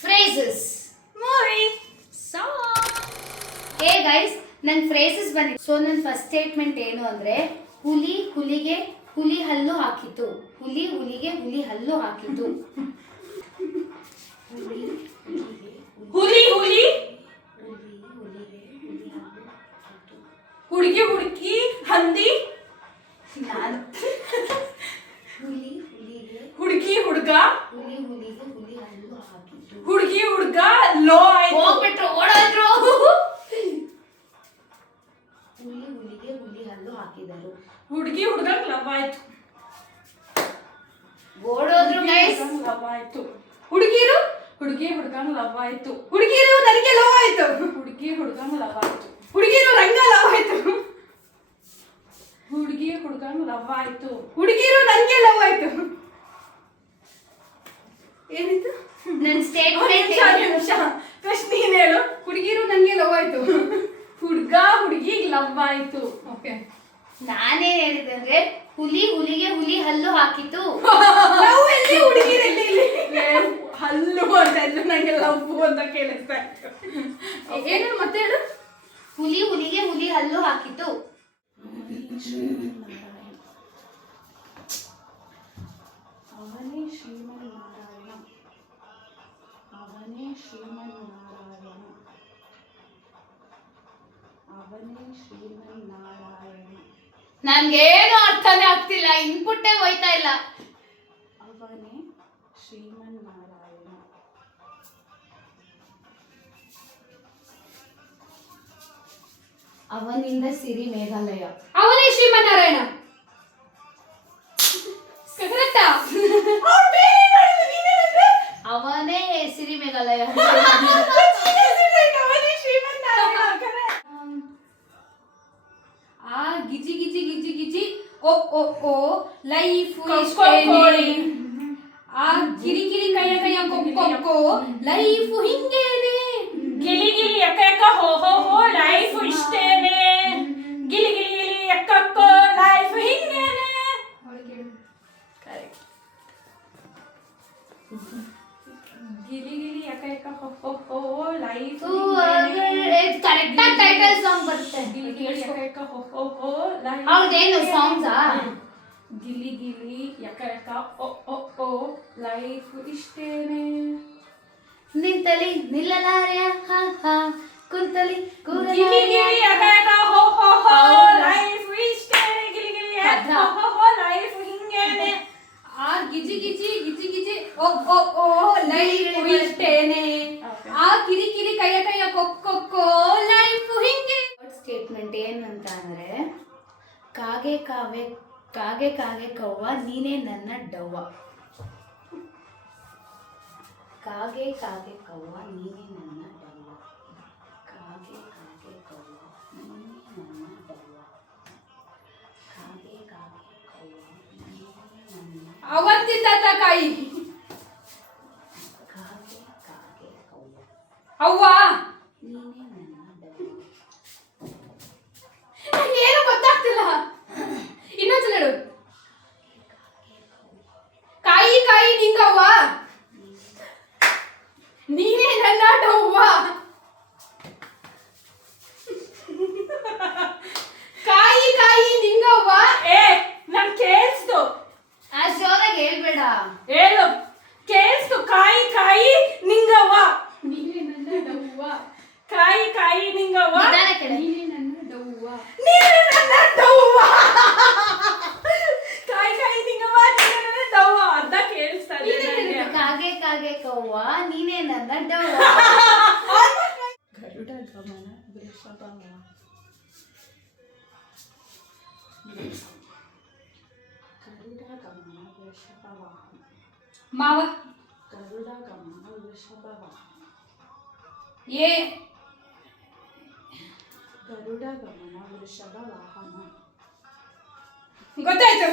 Phrases movie song. Hey guys, ನನ್ನ phrases ಬಂದಿದೆ. So ನನ್ನ ಫಸ್ಟ್ ಸ್ಟೇಟ್ಮೆಂಟ್ ಏನು ಅಂದ್ರೆ, ಹುಲಿ ಹುಲಿಗೆ ಹುಲಿ ಹಲ್ಲು ಹಾಕಿತು. ಹುಲಿ ಹುಲಿಗೆ ಹುಲಿ ಹಲ್ಲು ಹಾಕಿತು. ಹುಲಿ ಹುಲಿಗೆ ಹುಲಿ ಹುಲಿ ಹುಲಿ ಹುಲಿಗೆ ಹುಲಿ ಹಲ್ಲು ಹಾಕಿತು. ಹುಡುಗಿ ಹುಡುಗಿ ಹಂದಿ ನಾನು ಹುಲಿ ಹುಲಿಗೆ ಹುಡುಗಿ ಹುಡುಗ ಹುಲಿ ಹುಲಿಗೆ ಹುಲಿ ಹಲ್ಲು ಹಾಕಿತು. ಹುಡುಗಿ ಹುಡುಗ ಲೋ ಆಯ್ತು. ಹೋಗ್ಬಿಟ್ರು, ಓಡೋದ್ರು. ಹುಲಿ ಹುಲಿಗೆ ಹುಲಿ ಹಲ್ಲು ಹಾಕಿದರು. ಹುಡುಗಿ ಹುಡುಗ ಲವ್ ಆಯ್ತು. ಓಡೋದ್ರು ಗೈಸ್. ಲವ್ ಆಯ್ತು. ಹುಡುಗಿರು ಹುಡುಗಿ ಹುಡುಗಂಗ್ ಲವ್ ಆಯ್ತು. ಹುಡುಗಿರು ನನಗೆ ಲವ್ ಆಯ್ತು. ಹುಡುಗಿ ಹುಡುಗಂಗ್ ಲವ್ ಆಯ್ತು. ಹುಡುಗಿರು ರಂಗ ಲವ್ ಆಯ್ತು. ಹುಡುಗಿ ಹುಡುಗಂಗ್ ಲವ್ ಆಯ್ತು. ಹುಡುಗಿರು ನನಗೆ ಲವ್ ಆಯ್ತು. ಏನಿತ್ತು ನನ್ನ ಸ್ಟೇಟ್ಮೆಂಟ್ ನಿಮಿಷ ಫಸ್ಟ್ ನೀನ್ ಹೇಳು. ಹುಡುಗಿರು ನನಗೆ ಲವ್ ಆಯ್ತು. ಹುಡುಗ ಹುಡುಗಿಗೆ ಲವ್ ಆಯ್ತು. ಓಕೆ, ನಾನೇನ್ ಹೇಳಿದೆ ಅಂದ್ರೆ, ಹುಲಿ ಹುಲಿಗೆ ಹುಲಿ ಹಲ್ಲು ಹಾಕಿತು. ಲವ್ ಎಲ್ಲಿ ಹುಡುಗಿರು ಎಲ್ಲಿ ಇಲ್ಲಿ ಹಲ್ಲು ಅಂತ ಎಲ್ಲೂ ನನಗೆ ಲವ್ ಅಂತ ಕೇಳಿಸ್ತಾ ಇತ್ತು. ಏನು ಮತ್ತೆ ಹೇಳು. ಹುಲಿ ಹುಲಿಗೆ ಹುಲಿ ಹಲ್ಲು ಹಾಕಿತು. ಅವನೇ ಶ್ರೀಮನ್ನಾರಾಯಣ. ಅವನೇ ಶ್ರೀಮನ್ನಾರಾಯಣ. ಅವನೇ ಶ್ರೀಮನ್ನಾರಾಯಣ. ನನ್ಗೇನು ಅರ್ಥನೇ ಆಗ್ತಿಲ್ಲ, ಇನ್ಪುಟ್ಟೇ ಹೋಯ್ತಾ ಇಲ್ಲ. ಅವನೇ ಶ್ರೀಮನ್ನಾರಾಯಣ. ಅವನಿಂದ ಸಿರಿ ಮೇಘಾಲಯ. ಅವನೇ ಶ್ರೀಮನ್ನಾರಾಯಣ. ಕರೆಕ್ಟಾ? ಅವನೇ ಸಿರಿ ಮೇಘಾಲಯ. ಅವನೇ ಶ್ರೀಮನ್ನಾರಾಯಣ. ಆ ಗಿಜಿ ಗಿಜಿ ಗಿಜಿ ಗಿಜಿ ಓ ಓ ಓ ಲೈಫ್ ಇಷ್ಟೇನೆ. ಆ ಗಿರಿ ಗಿರಿ ಕೈಯ ಕೈಯ ಕೊಕ್ಕೊ ಲೈಫ್ ಹಿಂಗೇನೆ. ಗಿಲಿ ಗಿಲಿ ಎಕ್ಕ ಎಕ್ಕ ಹೋ ಹೋ ಹೋ ಲೈಫ್ ಇಷ್ಟೇನೆ. ಗಿಲಿ ಗಿಲಿ ಗಿಲಿ ಎಕ್ಕಕ್ಕೋ ಲೈಫ್ ಹಿಂಗೇನೆ. ಕರೆಕ್ಟ್. ಗಿಲಿ ಗಿಲಿ ಎಕ್ಕ ಎಕ್ಕ ಹೋ ಹೋ ಹೋ ಲೈಫ್ ಕರೆಕ್ಟ್ ಆಗಿ ಟೈಟಲ್ ಸಾಂಗ್ ಬರುತ್ತೆ. ಗಿಲಿ ಗಿಲಿ ಎಕ್ಕ ಎಕ್ಕ ಹೋ ಹೋ ಹೋ ಲೈಫ್. ಹೌದೇನು ಸಾಂಗ್ಸಾ? ಗಿಲಿ ಗಿಲಿ ಎಕ್ಕ ಎಕ್ಕ ಓ ಓ ಓ ಲೈಫ್ ಇಷ್ಟೇನೆ. ನಿಂತಲಿ ನಿಲ್ಲಲಾರೆಯ ಹಾ ಹಾ, ಕುಂತಲಿ ಗಿಲಿ ಗಿಲಿ ಎಕ್ಕ ಎಕ್ಕ ಹೋ ಹೋ ಹೋ ಲೈಫ್ ಇಷ್ಟೇನೆ. ಗಿಲಿ ಗಿಲಿ ಎಕ್ಕ ಹೋ ಹೋ ಲೈಫ್ ಹಿಂಗೇನೆ. ಆ ಗಿಜಿ ಗಿಜಿ ಗಿಜಿ ಗಿಜಿ ಓ ಓ ಓ ಲೈಫ್ ಇಷ್ಟೇನೆ. ಆ ಕಿರಿ ಕಿರಿ ಕೈಯ ಕೈಯ ಕೊಕ್ಕೊ ಲೈಫ್ ಹಿಂಗೆ. ಸ್ಟೇಟ್ಮೆಂಟ್ ಏನಂತ ಅಂದ್ರೆ, ಕಾಗೆ ಕಾಗೆ ಕಾಗೆ ಕಾಗೆ ಕವ್ವ ನೀನೇ ನನ್ನ ಡವ್ವ. ಕಾಗೆ ಕಾಗೆ ಕವ್ವ ನೀನೇ ನನ್ನ ಡವ್ವ. ಕಾಗೆ ಕಾಗೆ ಕವ್ವ ನೀನೇ ನನ್ನ ಡವ್ವ. ಕಾಗೆ ಕಾಗೆ ಕವ್ವ ನೀನೇ ನನ್ನ ಅವಂತಿ ತಾತ ಕಾಯಿ. ಕಾಗೆ ಕಾಗೆ ಕವ್ವ ಅವ್ವ ನೀನೇ ನನ್ನ ಡವ್ವ. ಏನು ಗೊತ್ತಾಗ್ತಿಲ್ಲ. ಇನ್ನೊಂದ್ಸಲ ಹೇಳು. ಕಾಯಿ ಕಾಯಿ ನಿಂಗವ್ವ ನೀನೇ ನನ್ನ ಡವ್ವ. ಕಾಯಿ ಕಾಯಿ ನಿಂಗವ್ವ. ನನ್ ಕೇಳಿಸ್ತು. ಆ ಜೋರಾಗಿ ಹೇಳ್ಬೇಡ. ಹೇಳು. ಕೇಳಿಸ್ತು. ಕಾಯಿ ಕಾಯಿ ನಿಂಗವ್ವ ನೀನೇ ನನ್ನ ಡವ್ವ. ಕಾಯಿ ಕಾಯಿ ನಿಂಗವ್ವ ನಿಧಾನಕ್ಕೆ ಹೇಳು. ನೀನೇ ನನ್ನ ಡವ್ವ. ನೀನೇ ನನ್ನ ಡವ್ವ. ಕಾಯಿ ಕಾಯಿ ನಿಂಗವ್ವ ನೀನೇ ನನ್ನ ಡವ್ವ. ಅರ್ಧ ಕೇಳಿಸ್ತಾ ಇಲ್ಲ ನನಗೆ. ಕಾಗೆ ಕಾಗೆ ಕವ್ವ ನೀನೇ ನನ್ನ ಡವ್ವ. ಗರುಡ ಗಮನ ವೃಷಭ ವಾಹನ. ಗರುಡ ಗಮನ ವೃಷಭ ವಾಹನ. ಮಾವ ಗರುಡ ಗಮನ ವೃಷಭ ವಾಹನ. ಏ ಗರುಡ ಗಮನ ವೃಷಭ ವಾಹನ. ಗೊತ್ತಾಯ್ತು.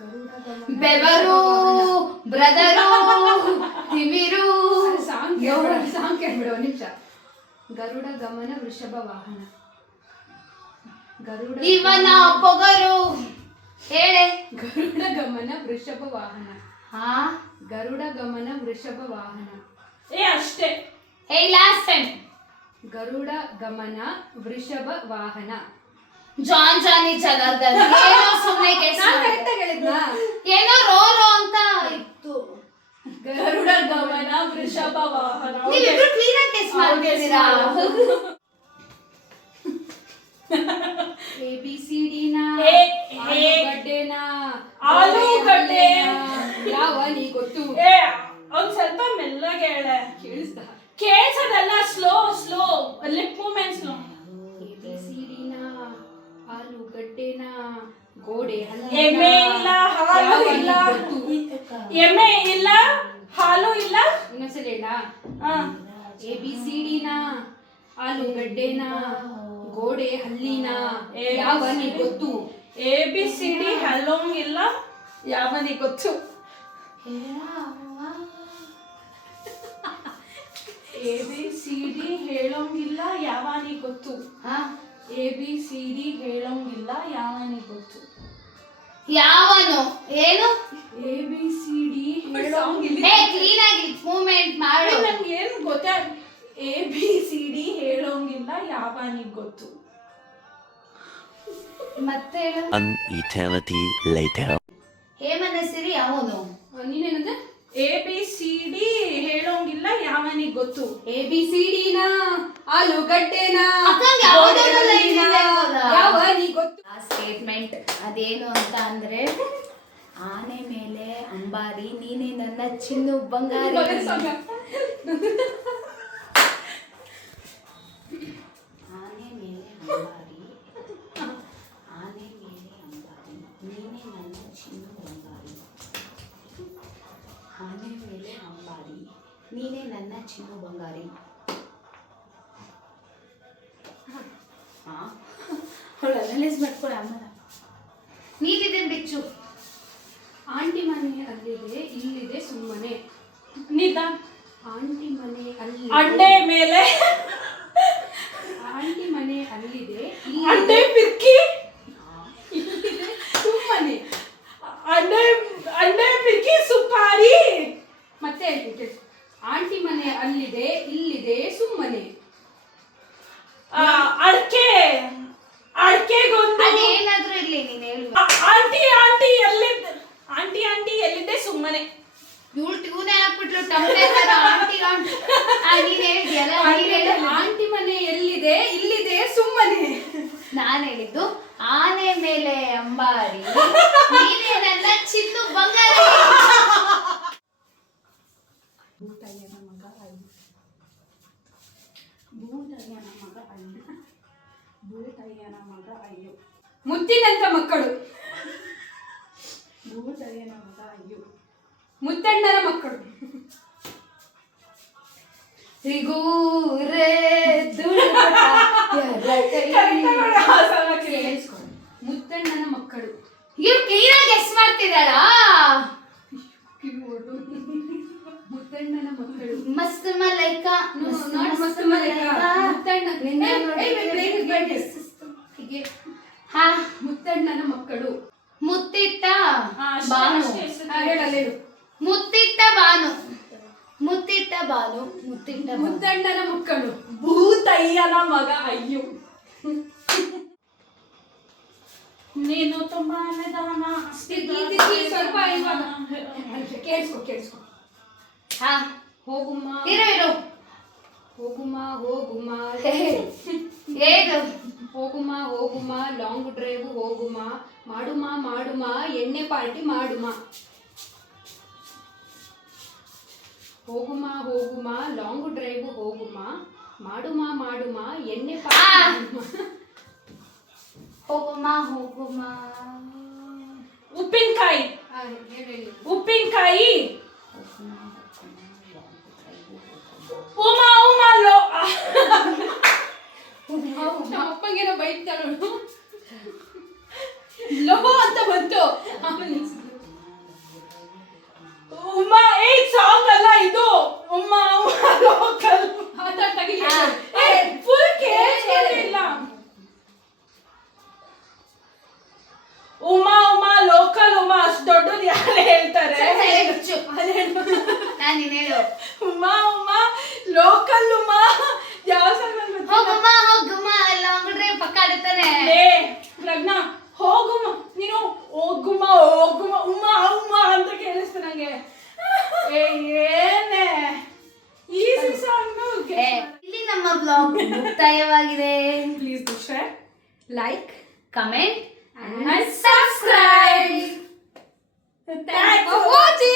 ಗರುಡ ಗಮನ ಬೆವರು ಬ್ರದರು ತಿಮಿರು. ಸಾಂಗ್ ಕೇಳ್ಬಿಡು ಒಂದು ನಿಮಿಷ. ಗರುಡ ಗಮನ ವೃಷಭ ವಾಹನ. ಗರುಡ ಇವನ ಪೊಗರು ಹೇಳೆ. ಗರುಡ ಗಮನ ವೃಷಭ ವಾಹನ. ಹಾ, ಗರುಡ ಗಮನ ವೃಷಭ ವಾಹನ. ಅಷ್ಟೇ. Last time. ಗರುಡ ಗಮನ ವೃಷಭ ವಾಹನ. ಜಾನ್ ಜಾನಿ ಜನಾರ್ದನ್. ಏನೋ ಸುಮ್ಮನೆ ಹೇಳಿದ್ನಾ? ಏನೋ ರೋ ರೋ ಅಂತ ಇತ್ತು. ಗರುಡ ಗಮನ ವೃಷಭ ವಾಹನ. ನೀವಿಬ್ರು ಕ್ಲೀನ್ ಆಗಿ ಗೆಸ್ ಮಾಡ್ತಿದ್ದೀರಾ? ABCD ನ ಆಲೂಗಡ್ಡೆ ಯಾವ ನೀ ಗೊತ್ತು? ಒಂದ್ ಸ್ವಲ್ಪ ಮೆಲ್ಲಗೆ ಹೇಳೆ. ಕೇಳಿಸ್ದ? ಕೇಳ್ಸದಲ್ಲ, slow lip movement slow. ABCD ನ ಆಲೂಗಡ್ಡೆನ ಗೋಡೆ ಎಮ್ಮೆ ಇಲ್ಲ, ಹಾಲು ಇಲ್ಲ, ಎಮ್ಮೆ ಇಲ್ಲ, ಹಾಲು ಇಲ್ಲ. ಇನ್ನೊಂದ್ಸಲ ಹೇಳ. ಹಾ. ABCD ನ ಆಲೂಗಡ್ಡೆನ ಗೋಡೆ ಹಲ್ಲಿನ ಯಾವ ನೀ ಗೊತ್ತು? ABCD ಹೇಳೋಂಗಿಲ್ಲ, ಯಾವನಿಗೆ ಗೊತ್ತು? ABCD ಹೇಳೋಂಗಿಲ್ಲ, ಯಾವನಿಗೆ ಗೊತ್ತು? ABCD ಹೇಳೋಂಗಿಲ್ಲ, ಯಾವನಿಗೆ ಗೊತ್ತು? ಯಾವನು ಏನು? ABCD ಹೇಳೋಂಗಿಲ್ಲ. ಕ್ಲೀನ್ ಆಗಿ ಮೂವ್ಮೆಂಟ್ ಮಾಡು. ನನ್ಗೆ ಏನು ಗೊತ್ತಾ? ABCD ಹೇಳೋಂಗಿಲ್ಲ, ಯಾವನಿಗೆ ಗೊತ್ತು? ಮತ್ತೆ An eternity later. ಹೇಮನ ಸಿರಿ ಅವನು. ನೀನೇನಂದ್ರೆ? ABCD ಹೇಳೋಂಗಿಲ್ಲ, ಯಾವನಿಗೆ ಗೊತ್ತು? ABCD ನ ಆಲೂಗಡ್ಡೆನ ಯಾವ ನೀ ಗೊತ್ತು? ಆ ಸ್ಟೇಟ್ಮೆಂಟ್ ಅದೇನು ಅಂತ ಅಂದ್ರೆ, ಆನೆ ಮೇಲೆ ಅಂಬಾರಿ ನೀನೇ ನನ್ನ ಚಿನ್ನು ಬಂಗಾರಿ. ಆನೆ ಮೇಲೆ ಅಂಬಾರಿ, ಆನೆ ಮೇಲೆ ಅಂಬಾರಿ ನೀನೇ ನನ್ನ ಚಿನ್ನು ಬಂಗಾರಿ. ಆನೆ ಮೇಲೆ ಅಂಬಾರಿ ನೀನೇ ನನ್ನ ಚಿನ್ನು ಬಂಗಾರಿ. ಅವಳು ಅನಲೈಸ್ ಮಾಡ್ಕೊಳ್ಳಿ ಆಮೇಲೆ. ನೀನಿದೇನು ಬಿಚ್ಚು. ಆಂಟಿ ಮನೆ ಅಲ್ಲಿದೆ, ಇಲ್ಲಿದೆ ಸುಮ್ಮನೆ. ನಿದ ಆಂಟಿ ಮನೆ ಅಲ್ಲಿ, ಅಂಡೆ ಮೇಲೆ, ಆಂಟಿ ಮನೆ ಅಲ್ಲಿದೆ, ಅಂಡೆ ಪಿರ್ಕಿ, ಇಲ್ಲಿದೆ ಸುಮ್ಮನೆ. ಅಂಡೆ ಪಿರ್ಕಿ ಸುಪಾರಿ. ಮತ್ತೆ ಹೇಳ್ತೀನಿ, ಆಂಟಿ ಮನೆ ಅಲ್ಲಿದೆ, ಇಲ್ಲಿದೆ ಸುಮ್ಮನೆ. ಅಡ್ಕೆಗೊಂದು ಅದೇನಾದ್ರೂ ಇರ್ಲಿ, ನೀನು ಹೇಳು. ಆಂಟಿ ಎಲ್ಲಿದ್ದೆ ಸುಮ್ಮನೆ. ಇವನೇ ಹಾಕ್ಬಿಟ್ಲು ಟೊಮೆಟೊ ಆಂಟಿ ಆಂಟಿ. ನೀನ್ ಹೇಳಿದ್ಯಲ್ಲ, ಆಂಟಿ ಮನೆ ಎಲ್ಲಿದೆ, ಇಲ್ಲಿದೆ ಸುಮ್ಮನೆ. ನಾನು ಹೇಳಿದ್ದು ಆನೆ ಮೇಲೆ ಅಂಬಾರಿ ನೀನೇ ನನ್ನ ಚಿನ್ನು ಬಂಗಾರಿ. ಭೂತಯ್ಯನ ಮಗ ಅಯ್ಯ, ಭೂತಯ್ಯನ ಮಗ ಅಯ್ಯೋ, ಮುತ್ತಿನಂತ ಮಕ್ಕಳು. ಭೂತಯ್ಯನ ಮಗ ಅಯ್ಯೋ, ಮುತ್ತಣ್ಣನ ಮಕ್ಕಳು. ಮುತ್ತಣ್ಣನ ಮಕ್ಕಳು. ಇವ್ ಕ್ಲೀನ್ ಆಗಿ ಗೆಸ್ ಮಾಡ್ತಿದ್ದಾಳ. ಮುತ್ತಣ್ಣನ ಮಕ್ಕಳು. ಮಸ್ತ್ ಮಲೈಕ, ನಾಟ್ ಮಸ್ತ್ ಮಲೈಕ, ಮುತ್ತಣ್ಣ. ಹಾ, ಮುತ್ತಣ್ಣನ ಮಕ್ಕಳು. ಮುತ್ತಿಟ್ಟ ಬಾನು. ಹೇಳು. ಮುತ್ತಿಟ್ಟ ಬಾನು, ಮುತ್ತಿಟ್ಟ ಬಾನು, ಮುತ್ತಿಟ್ಟ ಮುತ್ತಣ್ಣನ ಮಕ್ಕಳು. ಭೂತಯ್ಯನ ಮಗ ಅಯ್ಯೋ. ನೀನು ತುಂಬಾ ನಿಧಾನ. ಸ್ವಲ್ಪ ಇವಾಗ ಕೇಳಿಸ್ಕೊ. ಹಾ, ಹೋಗುಮ್ಮ ಇರು ಹೋಗುಮ್ಮ ಹೋಗುಮ್ಮ ಏನು ಹೋಗುಮ್ಮ ಲಾಂಗ್ ಡ್ರೈವ್ ಹೋಗುಮ್ಮ, ಮಾಡುಮ ಎಣ್ಣೆ ಪಾರ್ಟಿ ಮಾಡುಮ. ಹೋಗುಮ ಲಾಂಗ್ ಡ್ರೈವ್ ಹೋಗುಮ, ಮಾಡುಮ ಎಣ್ಣೆ ಪಾರ್ಟಿ. ಹೋಗುಮ ಉಪ್ಪಿನಕಾಯಿ. ಉಮಾ ಅಪ್ಪಂಗೇನೋ ಬೈತಾಳು. ಲೋ ಅಂತ ಬಂತು. ಉಮಾ ಸಾಂಗ್ ಅಲ್ಲ ಇದು. ಉಮಾ ಲೋಕಲ್ ಫುಲ್ ಕೇಳಿಲ್ಲ. ಉಮಾ ಲೋಕಲ್, ಅಷ್ಟು ದೊಡ್ಡದು ಯಾರು ಹೇಳ್ತಾರೆ? ಮುಕ್ತಾಯವಾಗಿದೆ. Please do share, like, comment and subscribe. Thanks for watching.